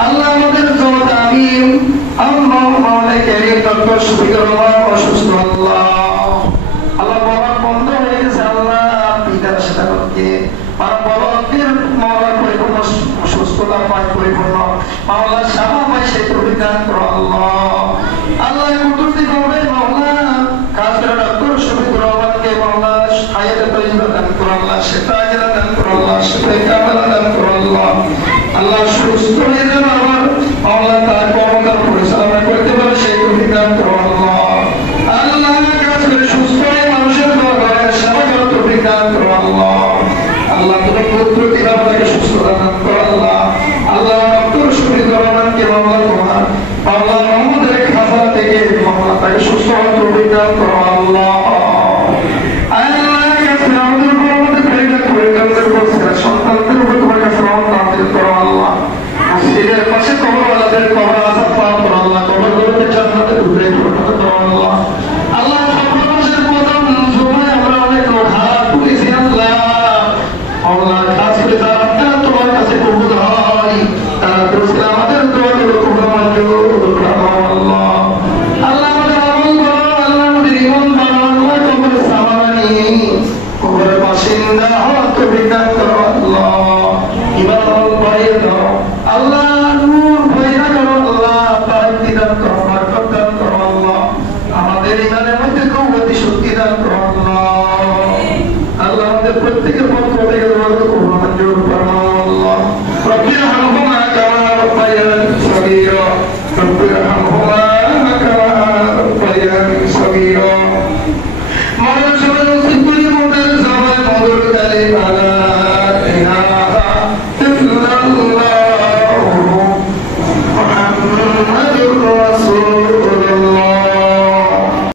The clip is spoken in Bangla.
আল্লাহ আমাদের যত আমিন আল্লাহ মাওলানা কারীম ডক্টর শফিকুর রহমান অসুস্থ আল্লাহ আল্লাহ বাবা বন্ধ হয়ে গেছে আল্লাহ পিতার সেটাকে বলদের মাওলা পরিপূর্ণ সুস্থতা পায় পরিপূর্ণ মাওলা সামা পায় সেই প্রবিধান করো আল্লাহ আল্লাহ কুদরতি ভাবে মাওলা কাজ করে ডক্টর শফিকুর রহমানকে মাওলা হায়াতে তৈয়বা দান করো আল্লাহ সেটা আজরা দান করো আল্লাহ সেটা কামালা দান করো আল্লাহ আল্লাহ সুস্থ হয়ে যেন আমার মাওলা তার কর্মকার পরিচালনা করতে পারে সেই প্রবিধান করো আল্লাহ আল্লাহ কাজ করে সুস্থ হয়ে মানুষের দরবারে সেবা করার প্রবিধান করো আল্লাহ আল্লাহ তুমি কুদরতি ভাবে তাকে সুস্থতা দান করো আল্লাহ আল্লাহ ডক্টর শফিকুর রহমানকে মাওলা তোমার মাওলা মোহাম্মদের খাজা থেকে মাওলা তাকে সুস্থ হওয়ার প্রবিধান করো আল্লাহ আল্লাহ কাছে আমাদের উপর আমাদের পরিবার পরিবারদের উপর সন্তানদের উপর তোমার কাছে রহমত নাযিল করো আল্লাহ মসজিদের পাশে কবরওয়ালাদের কবর